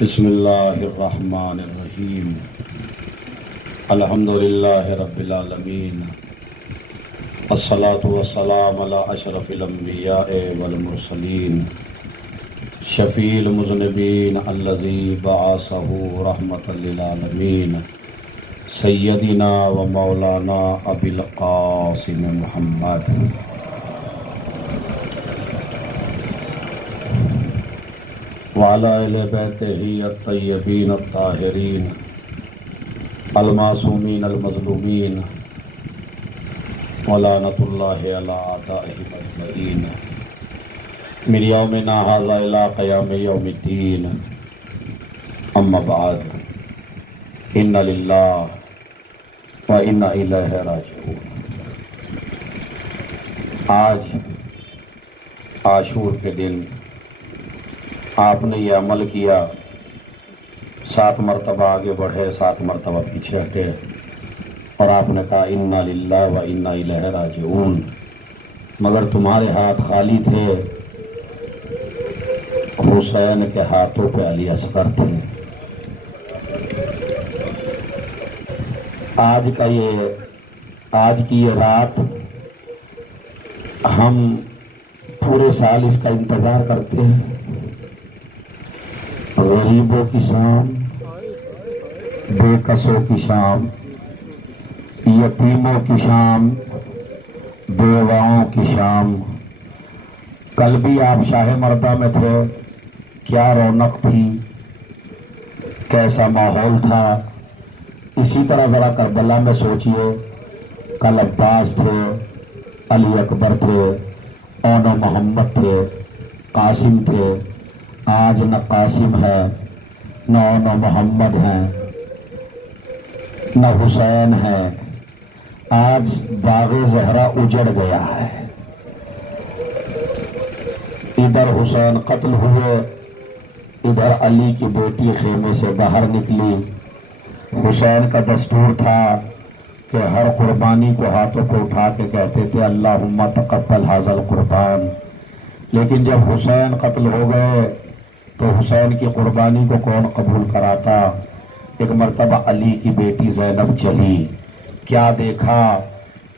بسم اللہ الرحمن الرحیم الحمد للہ رب العالمین الصلاة والسلام علی اشرف الانبیاء والمرسلین شفیع المذنبین الذی بعثہ رحمۃ للعالمین سیدنا و مولانا ابی القاسم محمد وعلی اہل بیتہ الطیبین الطاہرین المعصومین المظلومین ولعنۃ اللہ علی اعدائہم اجمعین من یومنا ھذا الی قیام یوم الدین اما بعد ان للہ و انا الیہ راجعون۔ آج عاشور کے دن آپ نے یہ عمل کیا، 7 مرتبہ آگے بڑھے، 7 مرتبہ پیچھے ہٹے، اور آپ نے کہا انا للہ و انا الیہ راجعون، مگر تمہارے ہاتھ خالی تھے، حسین کے ہاتھوں پہ علی اصغر تھے۔ آج کی یہ رات ہم پورے سال اس کا انتظار کرتے ہیں۔ غریبوں کی شام، بے کسوں کی شام، یتیموں کی شام، بیواؤں کی شام۔ کل بھی آپ شاہ مردہ میں تھے، کیا رونق تھی، کیسا ماحول تھا۔ اسی طرح ذرا کربلا میں سوچئے، کل عباس تھے، علی اکبر تھے، اون و محمد تھے، قاسم تھے۔ آج نہ قاسم ہے، نہ اون و محمد ہیں، نہ حسین ہے۔ آج باغ زہرا اجڑ گیا ہے۔ ادھر حسین قتل ہوئے، ادھر علی کی بیٹی خیمے سے باہر نکلی۔ حسین کا دستور تھا کہ ہر قربانی کو ہاتھوں کو اٹھا کے کہتے تھے اللہم تقبل ھذا القربان، لیکن جب حسین قتل ہو گئے تو حسین کی قربانی کو کون قبول کراتا۔ ایک مرتبہ علی کی بیٹی زینب چلی، کیا دیکھا،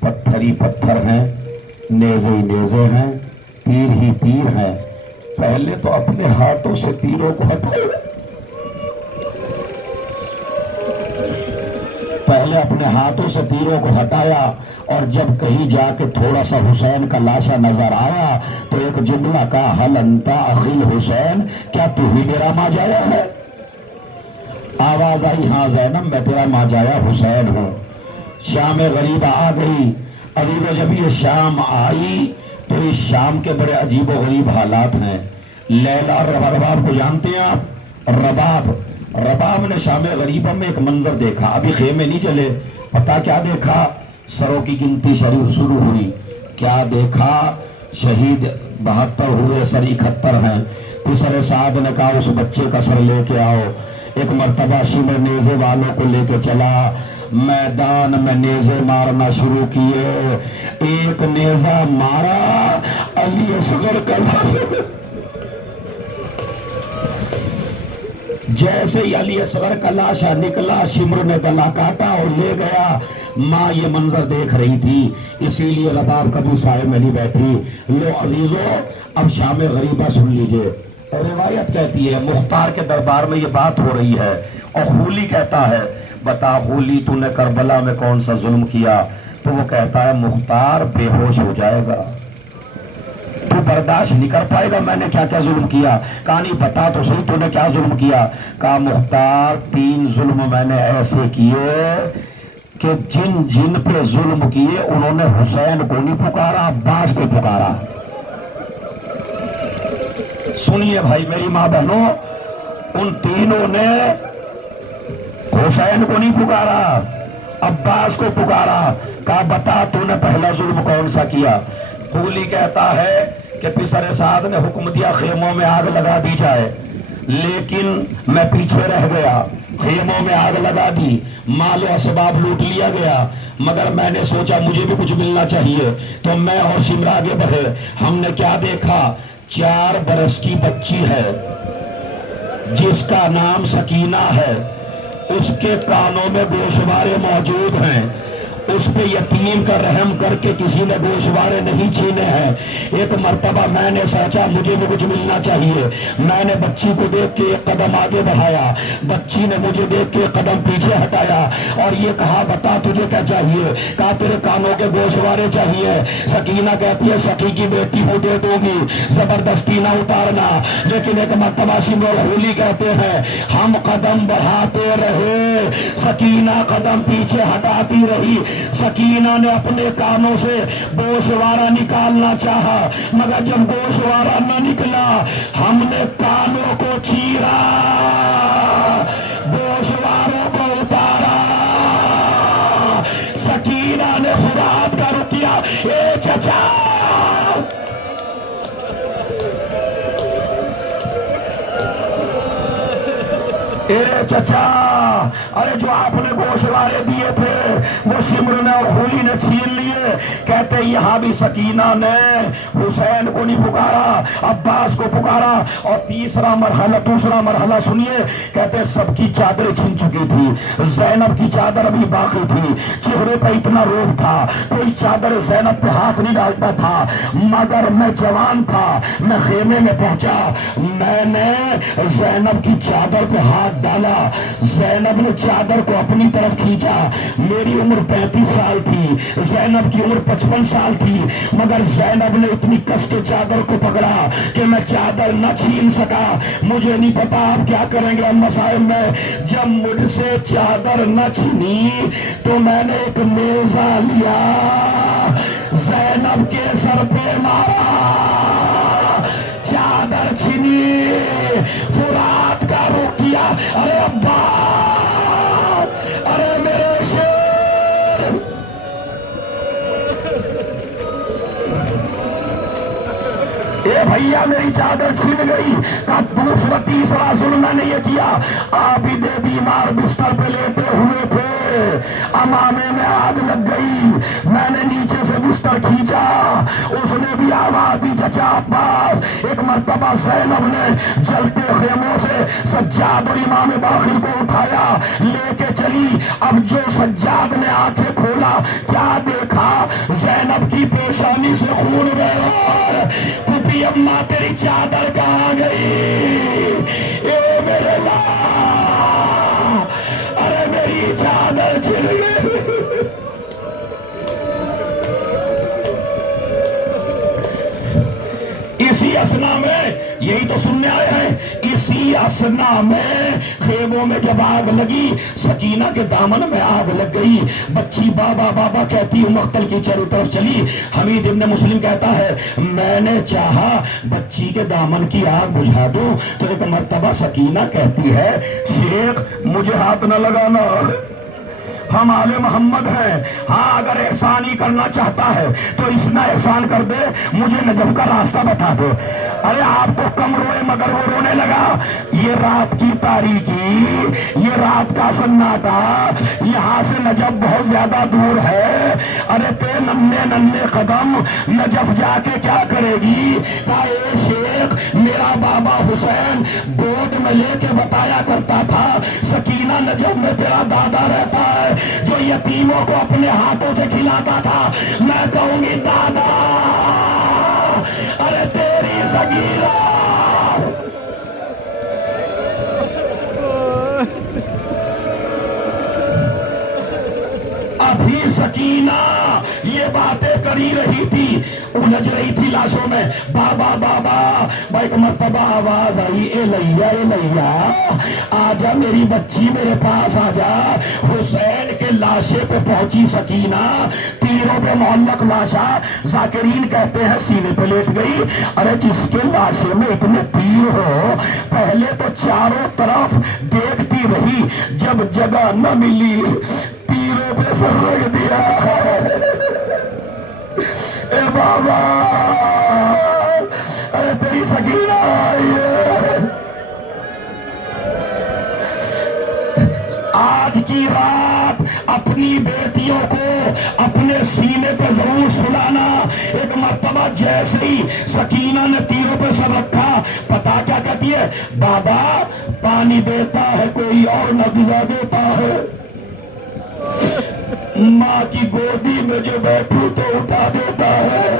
پتھر ہی پتھر ہیں، نیزے ہی نیزے ہیں، تیر ہی تیر ہیں۔ پہلے تو اپنے ہاتھوں سے تیروں کو ہٹایا، اور جب کہیں جا کے تھوڑا سا حسین کا لاشا نظر آیا تو ایک جملہ کہا حل انت اخی الحسین، کیا تو ہی میرا ماجایا ہے؟ آواز آئی ہاں زینب، میں تیرا ماجایا حسین ہوں۔ شام غریبہ آ گئی۔ ابھی وہ جب یہ شام آئی تو اس شام کے بڑے عجیب و غریب حالات ہیں۔ لیلا اور رباب کو جانتے ہیں آپ؟ رباب نے شام غریبہ میں ایک منظر دیکھا۔ ابھی خیمے نہیں چلے، پتا کیا دیکھا؟ سروں کی گنتی شروع ہوئی۔ کیا دیکھا؟ شہید 72 ہوئے، سر 71 ہیں۔ پسر سعد نے کہا اس بچے کا سر لے کے آؤ۔ ایک مرتبہ شمر نیزے والوں کو لے کے چلا، میدان میں نیزے مارنا شروع کیے۔ ایک نیزہ مارا، علی اصغر کا جیسے ہی علی اصغر کا لاشا نکلا، شمر نے گلا کاٹا اور لے گیا۔ ماں یہ منظر دیکھ رہی تھی، اسی لیے رباب کبھی سائے میں نہیں بیٹھی۔ لو عزیزو، اب شام غریبہ سن لیجئے۔ روایت کہتی ہے مختار کے دربار میں یہ بات ہو رہی ہے، اور خولی کہتا ہے بتا خولی تو نے کربلا میں کون سا ظلم کیا؟ تو وہ کہتا ہے مختار بے ہوش ہو جائے گا، تو برداشت نہیں کر پائے گا میں نے کیا کیا ظلم کیا۔ کہا نہیں بتا تو صحیح تو نے کیا ظلم کیا؟ کہا مختار 3 ظلم میں نے ایسے کیے کہ جن پہ ظلم کیے انہوں نے حسین کو نہیں پکارا، عباس کو پکارا۔ سنیے بھائی میری ماں بہنوں، ان تینوں نے حسین کو نہیں پکارا، عباس کو پکارا۔ کہا بتا تو نے پہلا ظلم کون سا کیا؟ خولی کہتا ہے کہ پسر سعد نے حکم دیا خیموں میں آگ لگا دی جائے، لیکن میں پیچھے رہ گیا، خیموں میں آگ لگا دی، مال و اسباب لوٹ لیا گیا، مگر میں نے سوچا مجھے بھی کچھ ملنا چاہیے، تو میں اور سمر آگے بڑھے۔ ہم نے کیا دیکھا؟ 4 برس کی بچی ہے، جس کا نام سکینہ ہے اس کے کانوں میں گوشوارے موجود ہیں، اس پہ یتیم کا رحم کر کے کسی نے گوشوارے نہیں چھینے ہیں۔ ایک مرتبہ میں نے سوچا مجھے بھی کچھ ملنا چاہیے، میں نے بچی کو دیکھ کے ایک قدم آگے بڑھایا، بچی نے مجھے دیکھ کے ایک قدم پیچھے ہٹایا اور یہ کہا بتا تجھے کیا چاہیے؟ کہا تیرے کانوں کے گوشوارے چاہیے۔ سکینہ کہتی ہے سخی کی بیٹی کو دے دوں گی، زبردستی نہ اتارنا۔ لیکن ایک مرتبہ سنور ہولی کہتے ہیں ہم قدم بڑھاتے رہے، سکینہ قدم پیچھے ہٹاتی رہی۔ سکینہ نے اپنے کانوں سے گوشوارہ نکالنا چاہا، مگر جب گوشوارہ نہ نکلا ہم نے کانوں کو چیرا، گوشواروں کو اتارا۔ سکینہ نے فرات کا رخ کیا، اے چچا اے چچا، ارے جو آپ نے گوشوارے دیے تھے وہ سمر نے اور ہولی نے چھین لیے۔ کہتے یہاں بھی سکینہ نے حسین کو نہیں پکارا، عباس کو پکارا۔ اور دوسرا مرحلہ سنیے، کہتے سب کی چادریں چھن چکی تھی، زینب کی چادر ابھی باقی تھی، چہرے پہ اتنا روب تھا، کوئی چادر زینب پہ ہاتھ نہیں ڈالتا تھا۔ مگر میں جوان تھا، میں خیمے میں پہنچا، میں نے زینب کی چادر پہ ہاتھ ڈالا، زینب نے چادر کو اپنی طرف کھینچا۔ میری عمر 35 سال تھی، زینب کی عمر 55 سال تھی، مگر زینب نے اتنی کس کے چادر کو پکڑا کہ میں چادر نہ چھین سکا۔ مجھے نہیں پتا آپ کیا کریں گے اما صاحب میں، جب مجھ سے چادر نہ چھینی تو میں نے ایک نیزہ لیا، زینب کے سر پہ مارا، چادر چھینی، فرات کا رخ کیا۔ ارے ابا، ارے میرے شیر، اے بھیا میری چادر چھین گئی۔ کب دوسرا تیسرا ظلم میں نے یہ کیا، عابد بیمار بستر پہ لیٹے ہوئے تھے، امامے میں آگ لگ گئی، میں نے نیچے سے بستر کھینچا، اس نے بھی آواز دی چچا عباس۔ ایک مرتبہ زینب نے جلتے خیموں سے سجاد اور امام باقر کو اٹھایا، لے کے چلی۔ اب جو سجاد نے آنکھیں کھولا کیا دیکھا، زینب کی پیشانی سے خون بہ رہا ہے۔ پھپھی اماں تیری چادر کہاں گئی؟ اے میرے اللہ، ارے میری چادر چھن گئی۔ اسی اسنا میں، یہی تو سننے آئے ہیں، اسی اسنا میں خیموں میں جب آگ لگی، سکینہ کے دامن میں آگ لگ گئی، بچی بابا بابا کہتی مقتل کی چاروں طرف چلی۔ حمید ابن مسلم کہتا ہے میں نے چاہا بچی کے دامن کی آگ بجھا دوں تو ایک مرتبہ سکینہ کہتی ہے شیخ مجھے ہاتھ نہ لگانا، ہم آل محمد ہیں، ہاں اگر احسان ہی کرنا چاہتا ہے تو اتنا احسان کر دے، مجھے نجف کا راستہ بتا دے۔ ارے آپ تو کم روئے مگر وہ رونے لگا۔ یہ رات کی تاریکی، یہ رات کا سناٹا، یہاں سے نجف بہت زیادہ دور ہے، ارے تے ننے ننے قدم نجف جا کے کیا کرے گی؟ کہا اے شیخ میرا بابا حسین گود میں لے کے بتایا کرتا تھا سکینہ نجف میں تیرا دادا رہتا ہے جو یتیموں کو اپنے ہاتھوں سے کھلاتا تھا۔ میں کہوں گی دادا، ارے تیری سکینہ، ابھی سکینہ یہ باتیں کری رہی تھی، الجھ رہی تھی لاشوں میں، بابا بابا۔ ایک مرتبہ آواز آئی اے لیا اے لیا، آجا میری بچی میرے پاس آجا۔ حسین کے لاشے پہ پہنچی سکینہ، تیروں پہ معلق لاشا، ذاکرین کہتے ہیں سینے پہ لیٹ گئی۔ ارے جس کے لاشے میں اتنے تیر ہو، پہلے تو چاروں طرف دیکھتی رہی، جب جگہ نہ ملی تیروں پہ سر رکھ دیا۔ اے بابا، اے تیری سکینہ آئی ہے۔ آج کی رات اپنی بیٹیوں کو اپنے سینے پہ ضرور سلانا۔ ایک مرتبہ جیسے ہی سکینہ نے تیروں پہ سر رکھا، پتا کیا کہتی ہے؟ بابا پانی دیتا ہے کوئی اور نہ غذا دیتا ہے. ماں کی گودی میں جو بیٹھوں تو اٹھا دیتا ہے.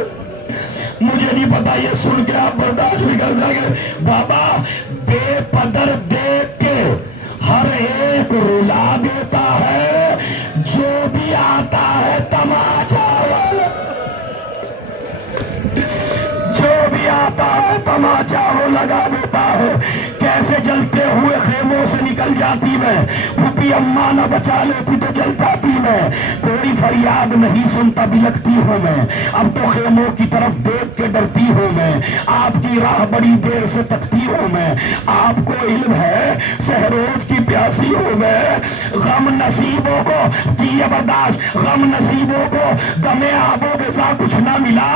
مجھے نہیں پتا یہ سن کے آپ برداشت بھی کر جائیں گے. بابا بے پدر دیکھ کے ہر ایک رلا دیتا ہے، جو بھی آتا ہے تماچا والا، جو بھی آتا ہے تماچا وہ لگا دیتا ہے. کیسے جلتے ہوئے خیموں سے نکل جاتی میں، پھوپھی اماں نہ بچا لیتی تو جل جاتی میں. کوئی فریاد نہیں سنتا بلکتی ہوں میں، اب تو خیموں کی طرف دیکھ کے ڈرتی ہوں میں. آپ کی راہ بڑی دیر سے تکتی ہوں میں، آپ کو علم ہے سہروز کی پیاسی ہوں میں. غم نصیبوں کو کیے برداشت، غم نصیبوں کو دم آب و غذا کچھ نہ ملا.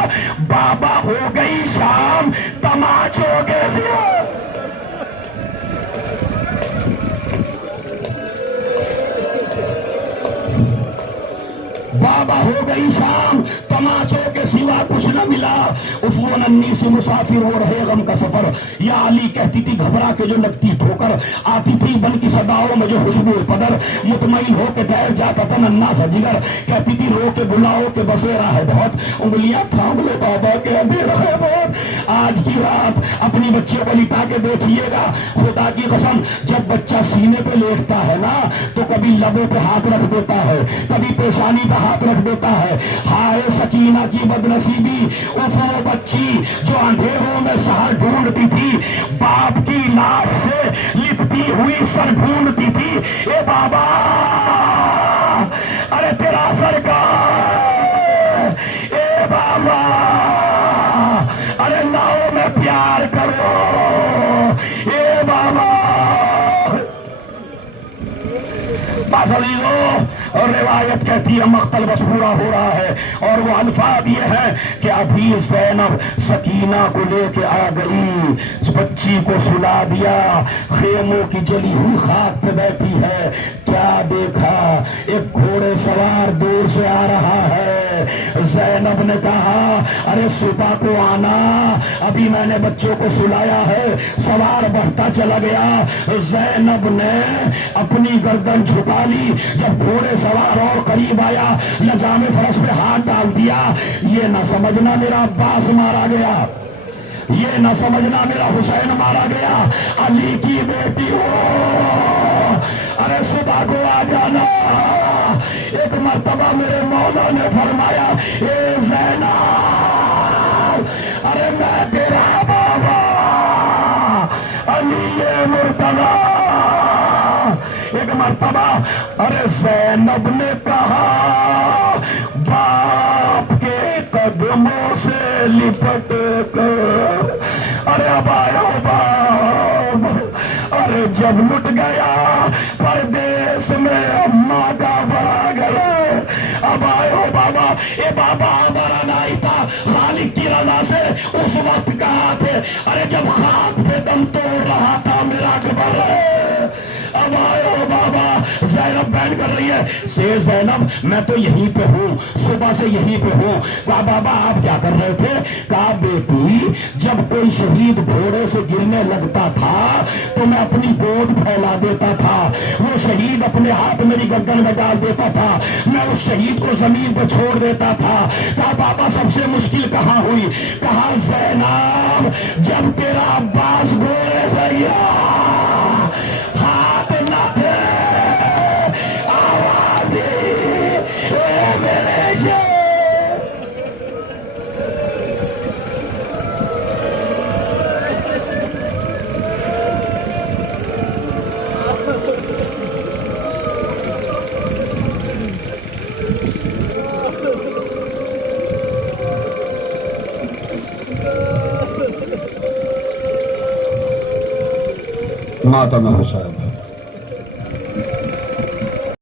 بابا ہو گئی شام تماچوں کے سوا. بابا ہو گئی شام تماچوں کے سوا کچھ نہ ملا. اس وہ ننھی سی مسافر وہ رہے غم کا سفر. یا علی کہتی تھی گھبرا کے جو لگتی ٹھوکر، آتی تھی بن کی صداؤں میں جو خوشبو پدر. مطمئن ہو کے ٹھہر جاتا تھا ننھا سا جگر، کہتی تھی رو کے بلاؤ کہ بسیرا ہے بہت. انگلیاں تھام لے بابا کہ اندھیرا ہے بہت. آج کی رات اپنی بچیوں کو لٹا کے دیکھیے گا، خدا کی قسم جب بچہ سینے پہ لیٹتا ہے نا تو کبھی لبوں پہ ہاتھ رکھ دیتا ہے، کبھی پیشانی پہ ہاتھ رکھ دیتا ہے. ہائے سکینہ کی بدنصیبی، اف وہ بچی جو اندھیروں میں سہر ڈھونڈتی تھی، باپ کی لاش سے لپٹی ہوئی سر ڈھونڈتی تھی. اے بابا ارے تیرا سر کہاں؟ اے بابا ارے ناؤ میں پیار کرو. اے بابا اور روایت کہتی ہے مقتل بس پورا ہو رہا ہے، اور وہ الفاظ یہ ہے کہ ابھی زینب سکینہ کو لے کے آ گئی، اس بچی کو سلا دیا، خیموں کی جلی ہوئی خاک پہ بیٹھی ہے. کیا دیکھا؟ ایک گھوڑے سوار دور سے آ رہا ہے. زینب نے کہا ارے صبح کو آنا، ابھی میں نے بچوں کو سلایا ہے. سوار بڑھتا چلا گیا. زینب نے اپنی گردن جھکا لی. جب گھوڑے سوار اور قریب آیا، لجام فرس پہ ہاتھ ڈال دیا. یہ نہ سمجھنا میرا عباس مارا گیا، یہ نہ سمجھنا میرا حسین مارا گیا، علی کی بیٹی ہو، ارے صبح کو آ جانا. ایک مرتبہ میرے مولا نے فرمایا اے زینب ارے میں تیرا بابا علی مرتضی. ایک مرتبہ ارے زینب نے کہا باپ کے قدموں سے لپٹ کر ارے اب آیا باپ. ارے جب لٹ گیا پردیس میں اماں کا بڑا گیا، اب آئے بابا. اے بابا ہمارا نہیں تھا، خالق کی رضا سے اس وقت کہا تھے ارے جب خاک پہ دم توڑ رہا تھا میرا اکبر ہے. اب آئے ہو بابا. زینب بیان کر رہی ہے سے زینب میں تو یہیں پہ ہوں، صبح سے یہیں پہ ہوں. کہا بابا آپ کیا کر رہے تھے؟ کہا بیٹی جب کوئی شہید گھوڑے سے گرنے لگتا تھا تو میں اپنی گود پھیلا دیتا تھا، وہ شہید اپنے ہاتھ میری گردن میں ڈال دیتا تھا، میں اس شہید کو زمین پہ چھوڑ دیتا تھا. کہا بابا سب سے مشکل کہاں ہوئی؟ کہا زینب جب تیرا عباس گھوڑے سے گیا ہاتھ نہ تھے، آواز دی اے میرے شیر. ماتم حسین.